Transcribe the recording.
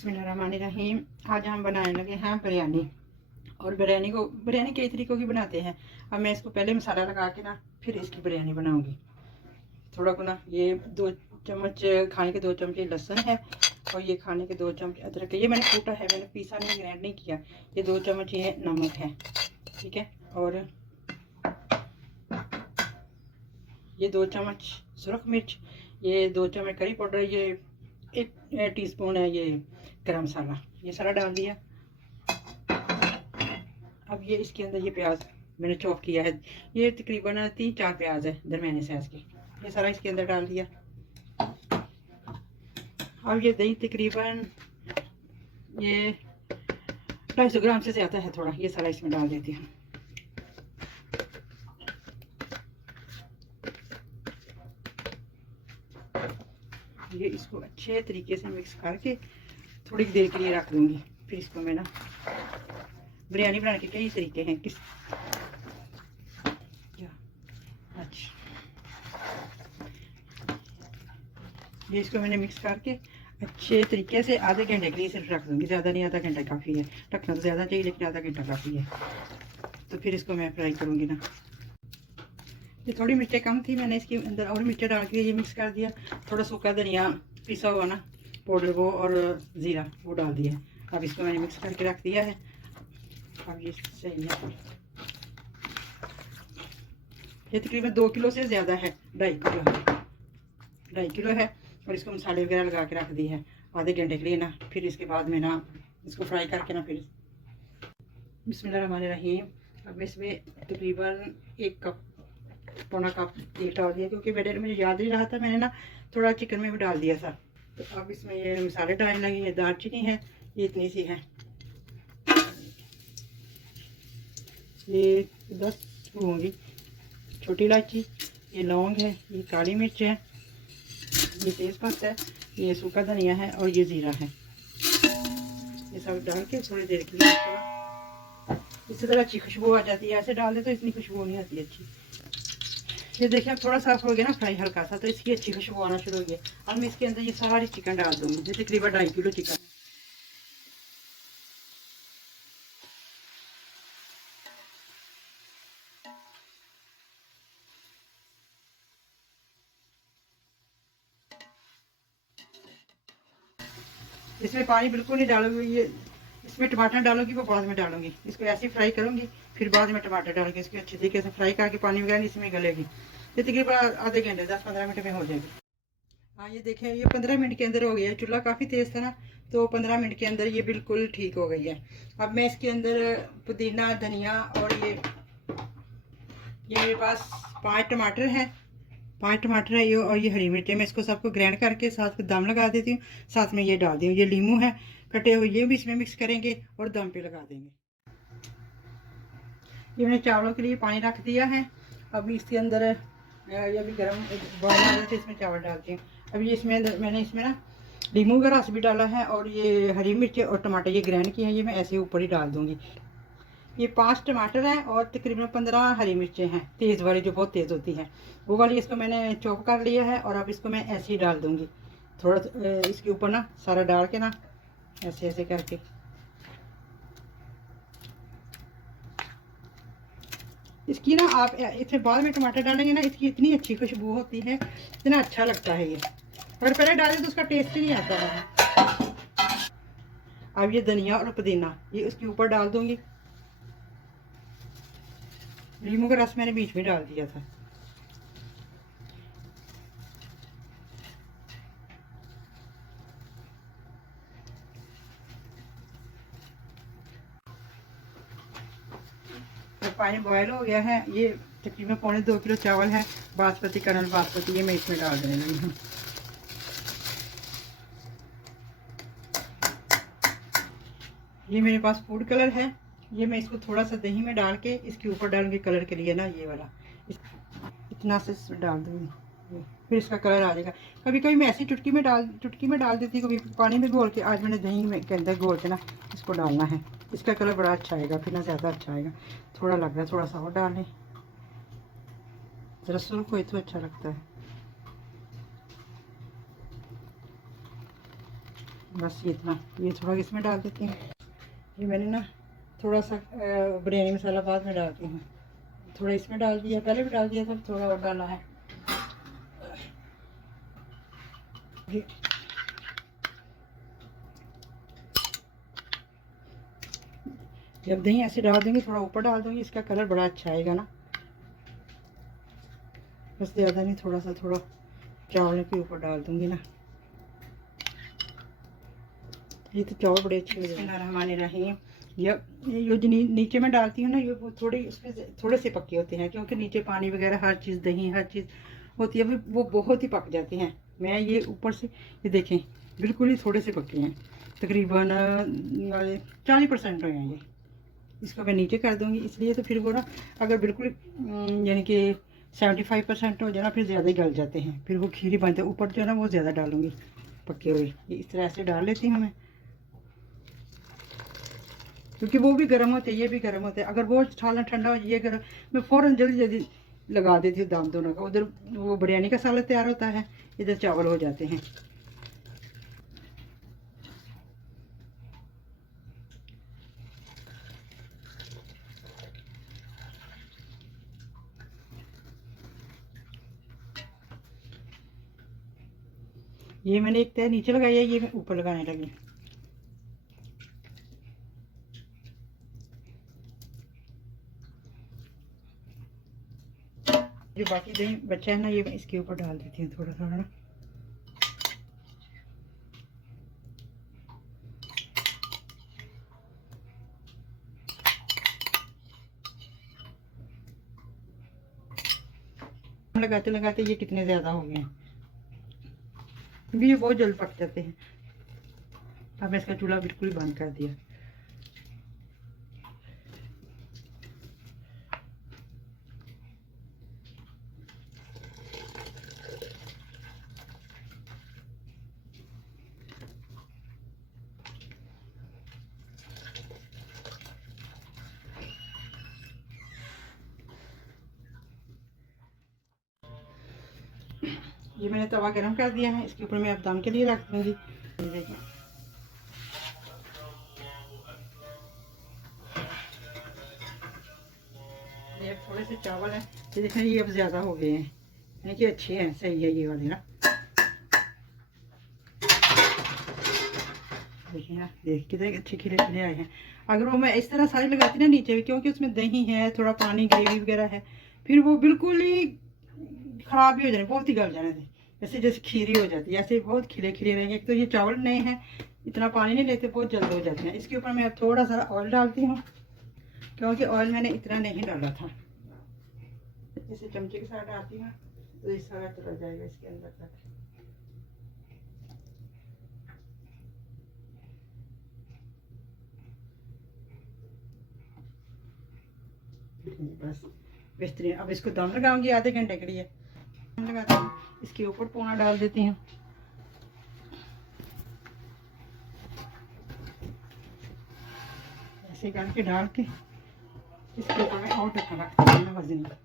बिस्मिल्लाहिर्रहमानिर्रहीम। आज हम बनाने लगे हैं बिरयानी। और बिरयानी कई तरीक़ों की बनाते हैं। अब मैं इसको पहले मसाला लगा के ना फिर इसकी बिरयानी बनाऊंगी। थोड़ा को ना ये 2 चम्मच खाने के 2 चम्मच लहसुन है और ये खाने के 2 चम्मच अदरक है। ये मैंने कूटा है, मैंने पीसा नहीं, ग्राइंड नहीं किया। ये 2 चम्मच ये नमक है, ठीक है। और ये 2 चम्मच सुरख मिर्च, ये 2 चम्मच करी पाउडर, ये 1 टीस्पून है ये गरम मसाला, ये सारा डाल दिया। अब ये इसके अंदर ये प्याज मैंने चॉप किया है, ये तकरीबन 3-4 प्याज है दरमियाने साइज के, ये सारा इसके अंदर डाल दिया। अब ये दही तकरीबन ये 250 ग्राम से ज़्यादा है थोड़ा, ये सारा इसमें डाल देती हूँ। ये इसको अच्छे तरीके से मिक्स करके थोड़ी देर के लिए रख दूंगी। फिर इसको मैं ना बिरयानी बनाने के कई तरीके हैं अच्छा, ये इसको मैंने मिक्स करके अच्छे तरीके से आधे घंटे के लिए सिर्फ रख दूंगी। ज़्यादा नहीं, आधा घंटा काफ़ी है। रखना तो ज़्यादा चाहिए लेकिन आधा घंटा काफ़ी है। तो फिर इसको मैं फ्राई करूँगी ना। ये थोड़ी मिर्चें कम थी, मैंने इसके अंदर और मिर्चें डाल के ये मिक्स कर दिया। थोड़ा सूखा धनिया पिसा हुआ ना पाउडर वो और ज़ीरा वो डाल दिया। अब इसको मैंने मिक्स करके रख दिया है। अब ये सही है, ये तकरीबन 2 किलो से ज़्यादा है, 2.5 किलो है। और इसको मसाले वगैरह लगा के रख दी है आधे घंटे के लिए ना। फिर इसके बाद में ना इसको फ्राई करके ना फिर बिस्मिल्लाहिर्रहमानिर्रहीम। अब इसमें तकरीबन 1 कप पौना कप तेल डाल दिया, क्योंकि मेरे मुझे याद नहीं रहा था, मैंने ना थोड़ा चिकन में भी डाल दिया था। तो अब इसमें ये मसाले डालने लगे। ये दालचीनी है, ये इतनी सी है, ये 10 होंगी। छोटी इलायची, ये लौंग है, ये काली मिर्च है, ये तेज़पत्ता है, ये सूखा धनिया है और ये ज़ीरा है। ये सब डाल के थोड़ी देर के लिए इससे तरह अच्छी खुशबू आ जाती है। ऐसे डाल दे तो इतनी खुशबू नहीं आती अच्छी। ये देखिए अब थोड़ा साफ हो गया ना फ्राई हल्का सा, तो इसकी अच्छी खुशबू आना शुरू हो गई। अब मैं इसके अंदर ये सारी चिकन डाल दूँगी, जो तकरीबन 2.5 किलो चिकन। इसमें पानी बिल्कुल नहीं डालूंगी, ये इसमें टमाटर डालूंगी वो बाद में डालूंगी। इसको ऐसे ही फ्राई करूंगी, फिर बाद में टमाटर डालूंगी। इसको अच्छे तरीके से फ्राई करके पानी वगैरह इसमें गलेगी। ये तकरीबन आधे घंटे 10-15 मिनट में हो जाएगी। हाँ ये देखें, ये 15 मिनट के अंदर हो गया है। चूल्हा काफ़ी तेज़ था ना, तो 15 मिनट के अंदर ये बिल्कुल ठीक हो गई है। अब मैं इसके अंदर पुदीना धनिया और ये मेरे पास 5 टमाटर हैं, 5 टमाटर है ये, और ये हरी मिर्चें। मैं इसको सबको ग्राइंड करके साथ में दम लगा देती हूँ। साथ में ये डाल दी हूँ, ये लीमू है कटे हुए, ये भी इसमें मिक्स करेंगे और दम पे लगा देंगे। ये मैंने चावलों के लिए पानी रख दिया है। अब इसके अंदर ये अभी गर्म बॉयल आ रहे थे, इसमें चावल डालती हूँ। अभी इसमें मैंने इसमें ना लीमू का रस भी डाला है और ये हरी मिर्च और टमाटर ये ग्राइंड किए हैं, ये मैं ऐसे ऊपर ही डाल दूँगी। ये 5 टमाटर हैं और तकरीबन 15 हरी मिर्चें हैं, तेज़ वाली जो बहुत तेज़ होती हैं वो वाली। इसको मैंने चॉप कर लिया है और अब इसको मैं ऐसे ही डाल दूँगी। थोड़ा इसके ऊपर ना सारा डाल के ना ऐसे ऐसे करके इसकी ना आप इसमें बाद में टमाटर डालेंगे ना, इसकी इतनी अच्छी खुशबू होती है, इतना अच्छा लगता है ये। अगर पहले डालें तो उसका टेस्ट ही नहीं आता है। अब ये धनिया और पुदीना ये उसके ऊपर डाल दूँगी। लीमू का रस मैंने बीच में डाल दिया था। तो पानी बॉयल हो गया है। ये तकरीबन 1.25 किलो चावल है, बासमती कर्नल बासमती, ये मैं इसमें डाल देने लगी हूँ। ये मेरे पास फूड कलर है, ये मैं इसको थोड़ा सा दही में डाल के इसके ऊपर डालूंगी कलर के लिए ना, ये वाला इतना से इसमें डाल दूँगी, फिर इसका कलर आ जाएगा। कभी कभी मैं ऐसी चुटकी में डाल देती हूँ, कभी पानी में घोल के। आज मैंने दही में के अंदर घोल के ना इसको डालना है, इसका कलर बड़ा अच्छा आएगा, फिर ना ज़्यादा अच्छा आएगा। थोड़ा लग रहा है थोड़ा सा और डालें, ज़रा सुर्ख हो तो अच्छा लगता है। बस ये इतना, ये थोड़ा इसमें डाल देती हूँ। ये मैंने ना थोड़ा सा बिरयानी मसाला बाद में डालती हूँ, थोड़ा इसमें डाल दिया, पहले भी डाल दिया था, थोड़ा और डाला है। जब दही ऐसे डाल दूँगी, थोड़ा ऊपर डाल दूँगी, इसका कलर बड़ा अच्छा आएगा ना। बस ज़्यादा नहीं, थोड़ा सा, थोड़ा चावल के ऊपर डाल दूँगी ना। ये तो चावल बड़े अच्छे बिस्मिल्लाहिर्रहमानिर्रहीम। ये जो नीचे में डालती हूँ ना, ये थोड़े इसमें थोड़े से पके होते हैं, क्योंकि नीचे पानी वगैरह हर चीज़, दही हर चीज़ होती है, वो बहुत ही पक जाते हैं। मैं ये ऊपर से, ये देखें बिल्कुल ही थोड़े से पके हैं, तकरीबन 40% हो हैं ये। इसको मैं नीचे कर दूँगी, इसलिए तो फिर वो ना अगर बिल्कुल यानी कि 75% हो जाए ना, फिर ज़्यादा ही गल जाते हैं, फिर वो खीरी बनते हैं। ऊपर जो है ना वो ज़्यादा डालूँगी पके हुए, ये इस तरह से डाल लेती हूँ मैं, क्योंकि वो भी गर्म होते हैं, ये भी गर्म होते हैं। अगर वो सालन ठंडा हो जाए, ये गर्म, मैं फ़ौरन जल्दी जल्दी लगा देती हूँ दाम दोनों का। उधर वो बिरयानी का सालन तैयार होता है, इधर चावल हो जाते हैं। ये मैंने एक तय नीचे लगाई है, ये मैं ऊपर लगाने लगी। जो बाकी दही बचा है ना, ये मैं इसके ऊपर डाल देती हूँ थोड़ा थोड़ा ना। लगाते लगाते ये कितने ज़्यादा हो गए हैं, क्योंकि ये बहुत जल्द पक जाते हैं। अब मैं इसका चूल्हा बिल्कुल ही बंद कर दिया। ये मैंने तवा गरम कर दिया है, इसके ऊपर मैं अब दम के लिए रख दूँगी। देखिए ये थोड़े से चावल हैं, ये देखें ये अब ज़्यादा हो गए हैं, यानी कि अच्छे हैं, सही है ये वाले ना। देखिए ना, देख कितने अच्छे खिले खिले आए हैं। अगर वो मैं इस तरह सारी लगाती ना नीचे भी, क्योंकि उसमें दही है, थोड़ा पानी, ग्रेवी वगैरह है, फिर वो बिल्कुल ही ख़राब ही हो जाने, बहुत ही गल जाने थे, जैसे जैसे खीरी हो जाती है, ऐसे बहुत खिले खिले रहेंगे। एक तो ये चावल नए हैं, इतना पानी नहीं लेते, बहुत जल्द हो जाते हैं। इसके ऊपर मैं अब थोड़ा सा ऑयल डालती हूँ, क्योंकि ऑयल मैंने इतना नहीं डाला था। इसे चमचे के साथ डालती हूँ तो इस सारा चला जाएगा इसके अंदर तक। बस बेहतरीन। अब इसको दम लगाऊंगी आधे घंटे के लिए, दम लगाती हूँ, इसके ऊपर पोना डाल देती हूँ। ऐसे करके डाल के इसके ऊपर मैं और ढक्कन रखती हूँ वजन का।